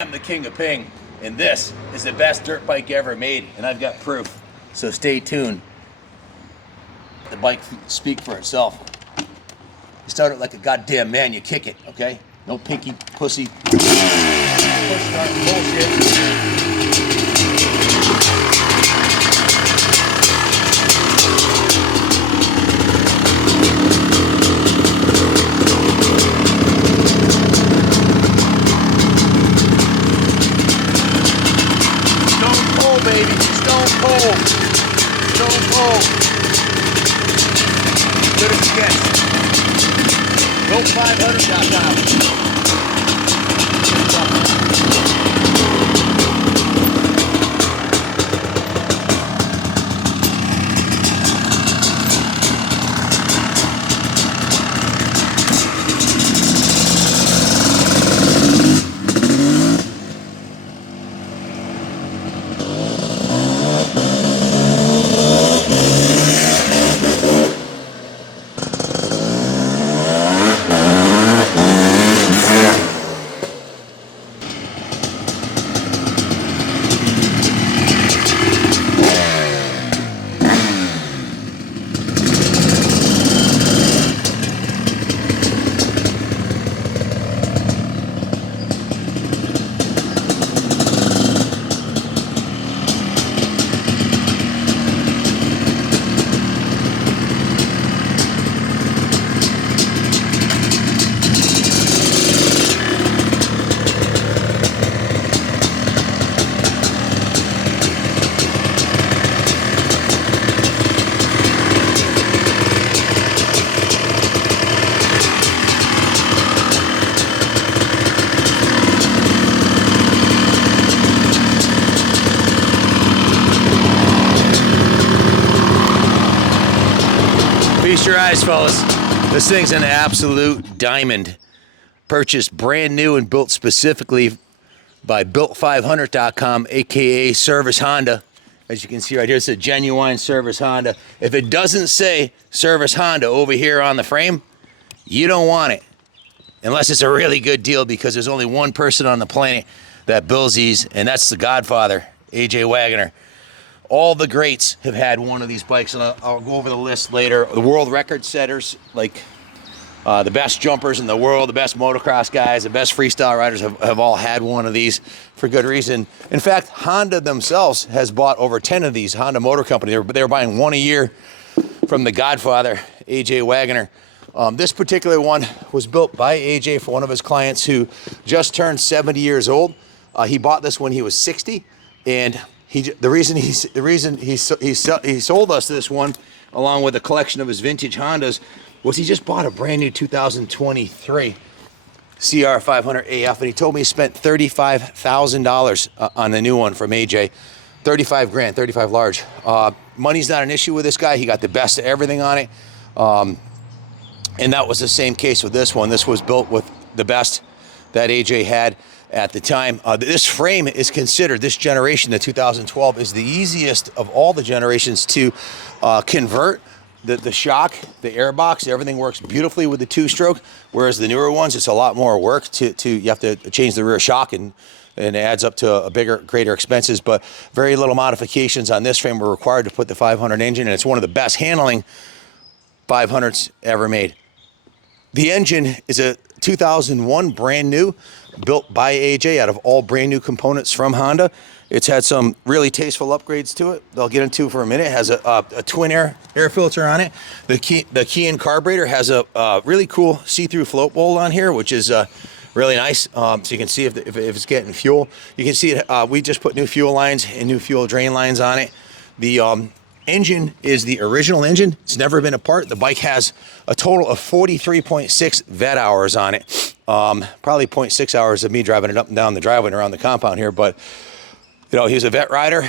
I'm the king of ping, and this is the best dirt bike ever made, and I've got proof. So stay tuned. The bike speak for itself. You start it like a goddamn man, you kick it, okay? No pinky pussy push start bullshit. Baby, stone cold. Stone cold. Good as it gets. Built500.com. Feast your eyes, fellas. This thing's an absolute diamond. Purchased brand new and built specifically by Built500.com, aka Service Honda. As you can see right here, it's a genuine Service Honda. If it doesn't say Service Honda over here on the frame, you don't want it. Unless it's a really good deal, because there's only one person on the planet that builds these, and that's the Godfather, AJ Wagoner. All the greats have had one of these bikes, and I'll go over the list later. The world record setters, like the best jumpers in the world, the best motocross guys, the best freestyle riders have all had one of these for good reason. In fact, Honda themselves has bought over 10 of these. Honda Motor Company, they were buying one a year from the Godfather, AJ Wagoner. This particular one was built by AJ for one of his clients who just turned 70 years old. He bought this when he was 60, and the reason he sold us this one, along with a collection of his vintage Hondas, was he just bought a brand new 2023 CR500AF, and he told me he spent $35,000 on the new one from AJ. 35 grand, 35 large. Money's not an issue with this guy. He got the best of everything on it. And that was the same case with this one. This was built with the best that AJ had at the time. This frame is considered, this generation, the 2012, is the easiest of all the generations to convert. The shock, the airbox, everything works beautifully with the two-stroke, whereas the newer ones, it's a lot more work you have to change the rear shock, and it adds up to a greater expenses, but very little modifications on this frame were required to put the 500 engine, and it's one of the best handling 500s ever made. The engine is a 2001 brand new, built by AJ out of all brand new components from Honda. It's had some really tasteful upgrades to it they'll get into for a minute. It has a twin air filter on it. The key-in carburetor has a really cool see-through float bowl on here, which is really nice. So you can see if it's getting fuel. You can see it. We just put new fuel lines and new fuel drain lines on it. The engine is the original engine. It's never been apart. The bike has a total of 43.6 vet hours on it. Probably 0.6 hours of me driving it up and down the driveway and around the compound here, but you know, he was a vet rider.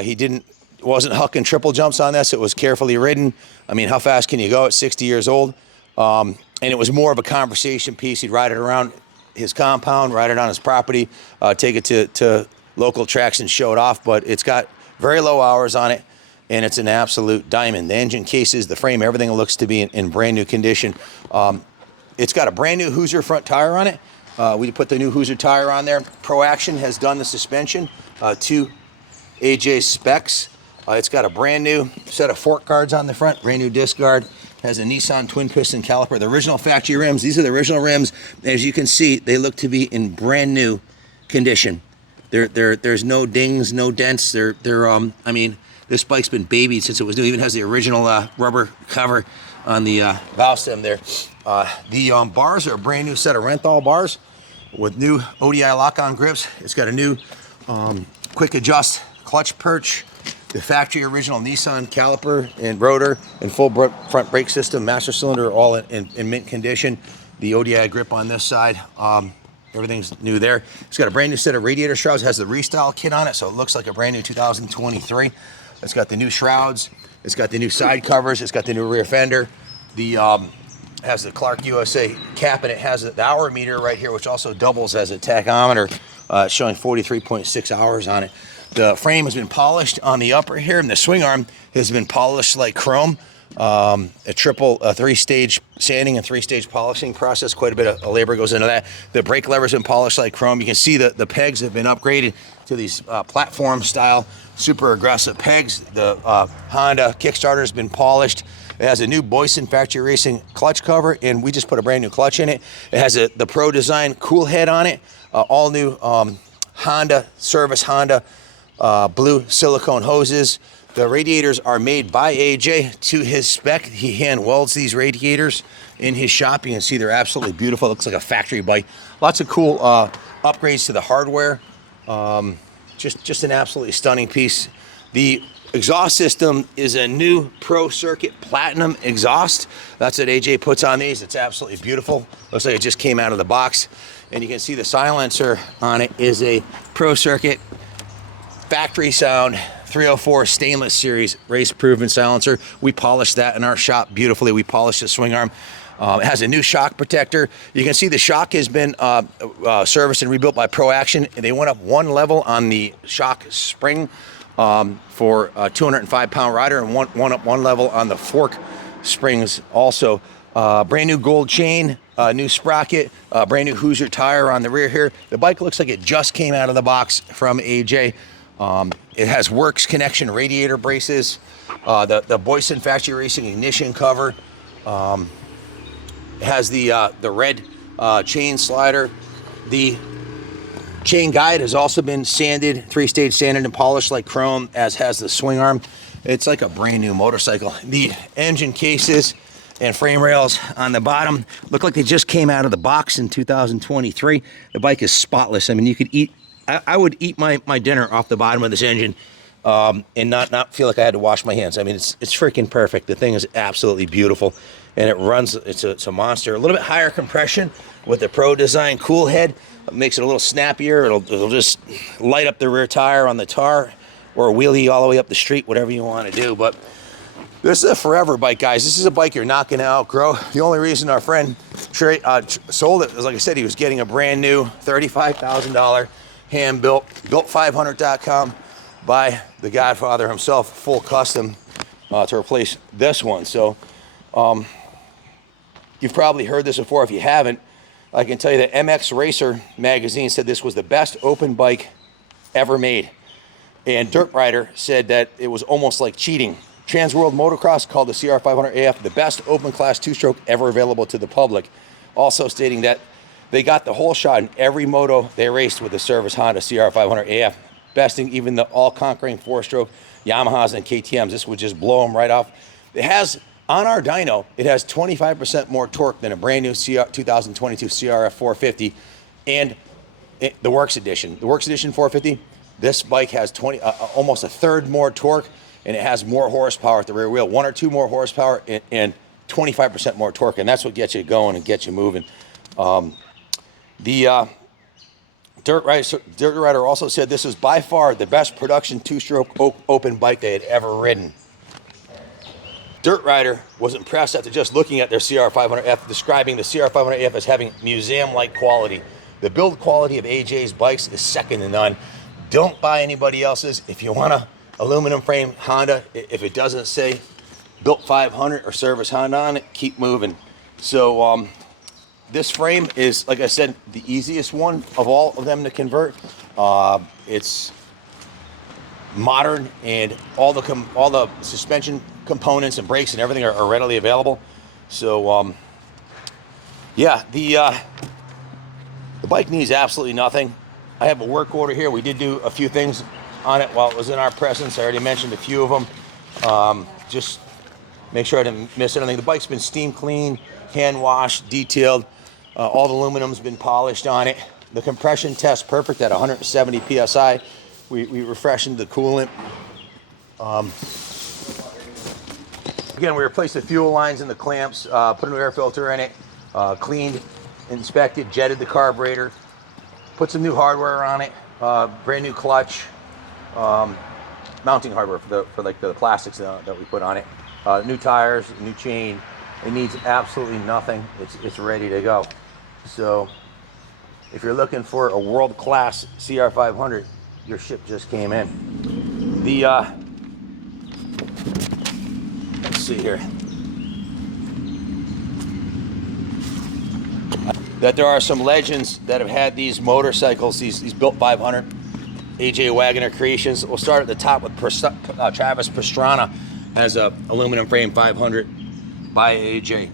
He wasn't hucking triple jumps on this. It was carefully ridden. I mean, how fast can you go at 60 years old? And it was more of a conversation piece. He'd ride it around his compound, ride it on his property, take it to local tracks and show it off. But it's got very low hours on it, and it's an absolute diamond. The engine cases, the frame, everything looks to be in brand new condition. It's got a brand new Hoosier front tire on it. We put the new Hoosier tire on there. Pro Action has done the suspension to AJ's specs. It's got a brand new set of fork guards on the front, brand new disc guard. Has a Nissan twin piston caliper. The original factory rims. These are the original rims. As you can see, they look to be in brand new condition. There's no dings, no dents. I mean, this bike's been babied since it was new. It even has the original rubber cover on the valve stem there. The bars are a brand new set of Renthal bars with new ODI lock-on grips. It's got a new quick adjust clutch perch, the factory original Nissan caliper and rotor and full front brake system, master cylinder, all in mint condition. The ODI grip on this side, everything's new there. It's got a brand new set of radiator shrouds. It has the Restyle kit on it, so it looks like a brand new 2023. It's got the new shrouds. It's got the new side covers. It's got the new rear fender. The has the Clark USA cap, and it has the hour meter right here, which also doubles as a tachometer, showing 43.6 hours on it. The frame has been polished on the upper here, and the swing arm has been polished like chrome. A three-stage sanding and three-stage polishing process. Quite a bit of labor goes into that. The brake lever's been polished like chrome. You can see that the pegs have been upgraded to these platform-style, super aggressive pegs. The Honda Kickstarter has been polished. It has a new Boyson Factory Racing clutch cover, and we just put a brand new clutch in it. It has the Pro Design cool head on it. All new Honda blue silicone hoses. The radiators are made by AJ to his spec. He hand welds these radiators in his shop. You can see they're absolutely beautiful. It looks like a factory bike. Lots of cool upgrades to the hardware. Just an absolutely stunning piece. The exhaust system is a new Pro Circuit Platinum exhaust. That's what AJ puts on these. It's absolutely beautiful. Looks like it just came out of the box. And you can see the silencer on it is a Pro Circuit factory sound 304 stainless series race proven silencer. We polished that in our shop beautifully. We polished the swing arm. It has a new shock protector. You can see the shock has been serviced and rebuilt by Pro Action. They went up one level on the shock spring for a 205-pound rider, and one level on the fork springs also. Brand new gold chain, new sprocket, brand new Hoosier tire on the rear here. The bike looks like it just came out of the box from AJ. It has Works connection radiator braces, the Boyson Factory Racing ignition cover. It has the red chain slider. The chain guide has also been sanded, three-stage sanded and polished like chrome, as has the swing arm. It's like a brand new motorcycle. The engine cases and frame rails on the bottom look like they just came out of the box in 2023. The bike is spotless. I mean, you could eat, I would eat my dinner off the bottom of this engine and not feel like I had to wash my hands. I mean, it's freaking perfect. The thing is absolutely beautiful, and it runs, it's a monster. A little bit higher compression with the Pro Design cool head. It makes it a little snappier. It'll just light up the rear tire on the tar, or wheelie all the way up the street, whatever you want to do. But this is a forever bike, guys. This is a bike you're not going to outgrow. The only reason our friend sold it is, like I said, he was getting a brand new $35,000 hand-built, built500.com by the Godfather himself, full custom to replace this one. So you've probably heard this before. If you haven't, I can tell you that MX Racer magazine said this was the best open bike ever made. And Dirt Rider said that it was almost like cheating. Trans World Motocross called the CR500AF the best open class two-stroke ever available to the public. Also stating that they got the whole shot in every moto they raced with the service Honda CR500AF, besting even the all-conquering four-stroke Yamahas and KTMs. This would just blow them right off. It has, on our dyno, it has 25% more torque than a brand new 2022 CRF450 and the Works Edition. The Works Edition 450, this bike has almost a third more torque, and it has more horsepower at the rear wheel, 1 or 2 more horsepower and 25% more torque, and that's what gets you going and gets you moving. The Dirt Rider also said this is by far the best production two-stroke open bike they had ever ridden. Dirt Rider was impressed after just looking at their CR500F, describing the CR500F as having museum-like quality. The build quality of AJ's bikes is second to none. Don't buy anybody else's. If you want a aluminum frame Honda, if it doesn't say Built 500 or Service Honda on it, keep moving. So This frame is, like I said, the easiest one of all of them to convert. It's modern, and all the suspension components and brakes and everything are readily available. So yeah, the bike needs absolutely nothing. I have a work order here. We did do a few things on it while it was in our presence. I already mentioned a few of them. Just make sure I didn't miss anything. The bike's been steam cleaned, hand washed, detailed. All the aluminum's been polished on it. The compression test perfect at 170 psi. We refreshened the coolant. Again, we replaced the fuel lines and the clamps, put a new air filter in it, cleaned, inspected, jetted the carburetor, put some new hardware on it, brand new clutch, mounting hardware for like the plastics that we put on it, new tires, new chain. It needs absolutely nothing. It's ready to go. So if you're looking for a world-class CR500, your ship just came in. Let's see here. That there are some legends that have had these motorcycles, these built 500 AJ Wagoner creations. We'll start at the top with Travis Pastrana has a aluminum frame 500 by AJ.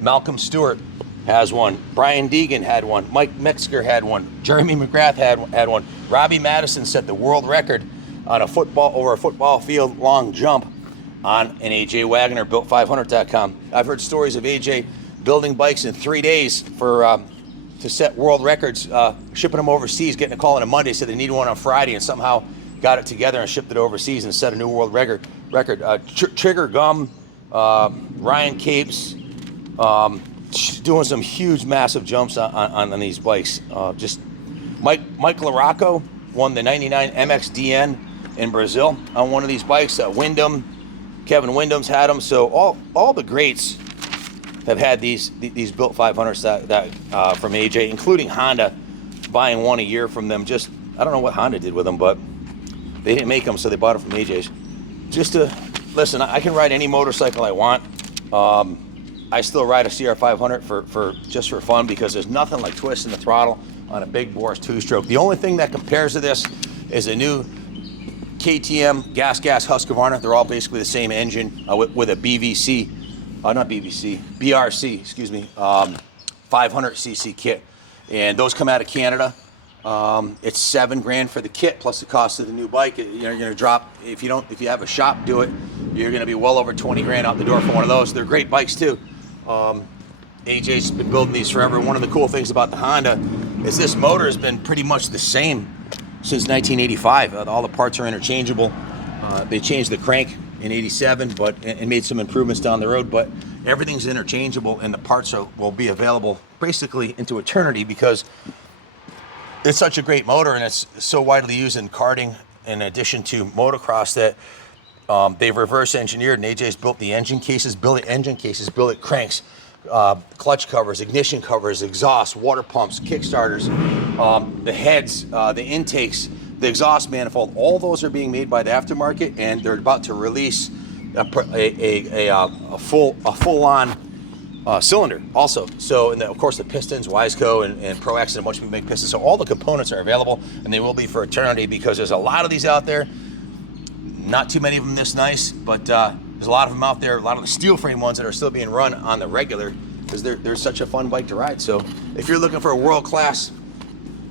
Malcolm Stewart has one. Brian Deegan had one. Mike Metzger had one. Jeremy McGrath had one. Robbie Madison set the world record on a football field long jump on an AJ Wagoner, built500.com. I've heard stories of AJ building bikes in 3 days to set world records, shipping them overseas, getting a call on a Monday, said they needed one on Friday, and somehow got it together and shipped it overseas and set a new world record. Trigger Gum, Ryan Capes, doing some huge, massive jumps on these bikes. Just Mike Larocco won the 99 MXDN in Brazil on one of these bikes. Kevin Wyndham's had them. So all the greats have had these built 500s that from AJ, including Honda, buying one a year from them. Just, I don't know what Honda did with them, but they didn't make them, so they bought it from AJ's. Just to listen, I can ride any motorcycle I want. I still ride a CR500 just for fun, because there's nothing like twisting the throttle on a big bore 2-stroke. The only thing that compares to this is a new KTM gas Husqvarna. They're all basically the same engine with a BRC, excuse me, 500cc kit, and those come out of Canada. It's $7,000 for the kit plus the cost of the new bike. You're going to drop, if you have a shop do it, you're going to be well over $20,000 out the door for one of those. They're great bikes too. AJ's been building these forever. One of the cool things about the Honda is this motor has been pretty much the same since 1985. All the parts are interchangeable. They changed the crank in '87, and made some improvements down the road, but everything's interchangeable, and the parts will be available basically into eternity, because it's such a great motor and it's so widely used in karting in addition to motocross that they've reverse engineered, and AJ's built the engine cases, billet cranks, clutch covers, ignition covers, exhaust, water pumps, kickstarters, the heads, the intakes, the exhaust manifold. All those are being made by the aftermarket, and they're about to release a full-on cylinder also. So, and of course the pistons, Wiseco and Pro X, and a bunch of people make pistons. So all the components are available, and they will be for eternity, because there's a lot of these out there. Not too many of them this nice, but there's a lot of them out there, a lot of the steel frame ones that are still being run on the regular, because they're such a fun bike to ride. So if you're looking for a world-class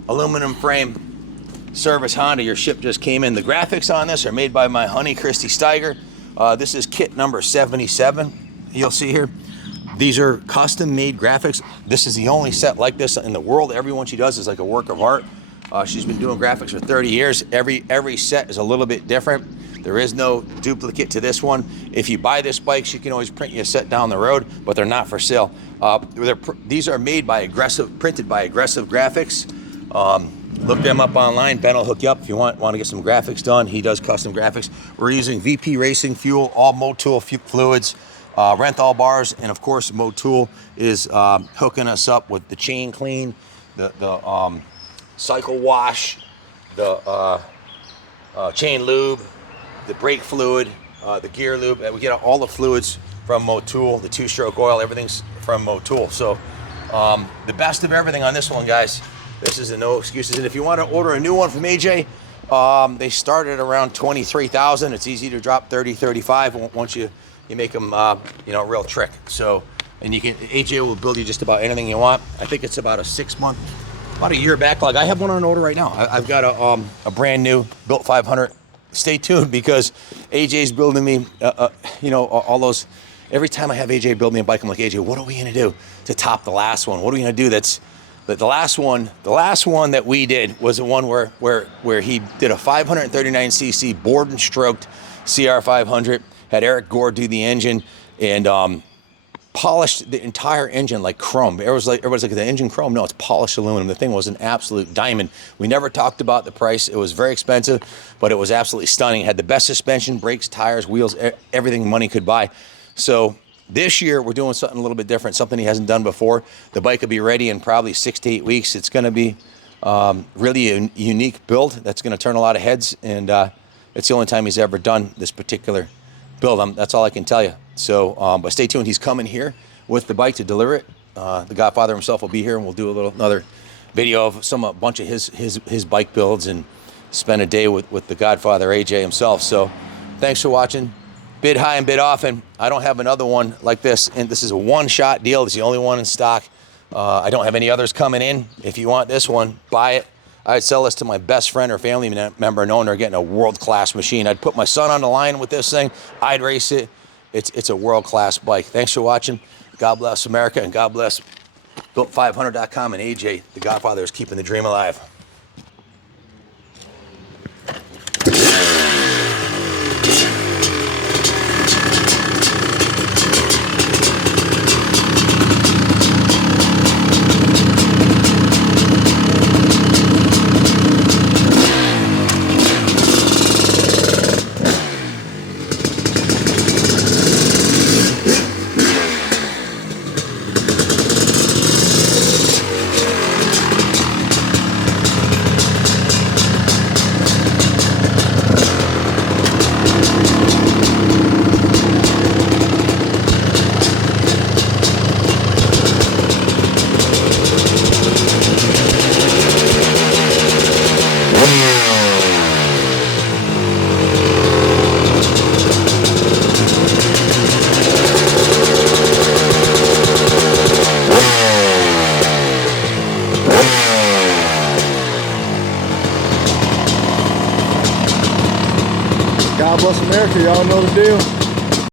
aluminum frame service Honda, your ship just came in. The graphics on this are made by my honey, Christy Steiger. This is kit number 77. You'll see here. These are custom-made graphics. This is the only set like this in the world. Every one she does is like a work of art. She's been doing graphics for 30 years. Every set is a little bit different. There is no duplicate to this one. If you buy this bike, she can always print you a set down the road, but they're not for sale. These are made by printed by Aggressive Graphics. Look them up online. Ben will hook you up if you want to get some graphics done. He does custom graphics. We're using VP Racing fuel, all Motul fluids, Renthal bars, and of course Motul is hooking us up with the chain clean, the cycle wash, the chain lube, the brake fluid, the gear lube. We get all the fluids from Motul, the 2-stroke oil, everything's from Motul. So The best of everything on this one, guys. This is a no excuses. And if you want to order a new one from AJ, they start at around 23,000. It's easy to drop 30, 35 once you make them, you know, a real trick. So, and you can, AJ will build you just about anything you want. I think it's about a 6 month, about a year backlog. I have one on order right now. I've got a brand new built 500. Stay tuned because AJ's building me, you know, all those. Every time I have AJ build me a bike, I'm like, AJ, what are we gonna do to top the last one? What are we gonna do that's, the last one that we did was the one where he did a 539cc bored and stroked CR500, had Eric Gore do the engine, and polished the entire engine like chrome. Everybody's like, the engine chrome? No, it's polished aluminum. The thing was an absolute diamond. We never talked about the price. It was very expensive, but it was absolutely stunning. It had the best suspension, brakes, tires, wheels, everything money could buy. So this year we're doing something a little bit different, something he hasn't done before. The bike will be ready in probably 6 to 8 weeks. It's going to be really a unique build that's going to turn a lot of heads, and it's the only time he's ever done this particular build. That's all I can tell you. So, but stay tuned. He's coming here with the bike to deliver it. The Godfather himself will be here, and we'll do another video of a bunch of his bike builds and spend a day with the Godfather AJ himself. So, thanks for watching. Bid high and bid often. I don't have another one like this, and this is a one-shot deal. It's the only one in stock. I don't have any others coming in. If you want this one, buy it. I'd sell this to my best friend or family member knowing they're getting a world-class machine. I'd put my son on the line with this thing. I'd race it. It's a world-class bike. Thanks for watching. God bless America, and God bless Built500.com and AJ, the Godfather, is keeping the dream alive. God bless America, y'all know the deal.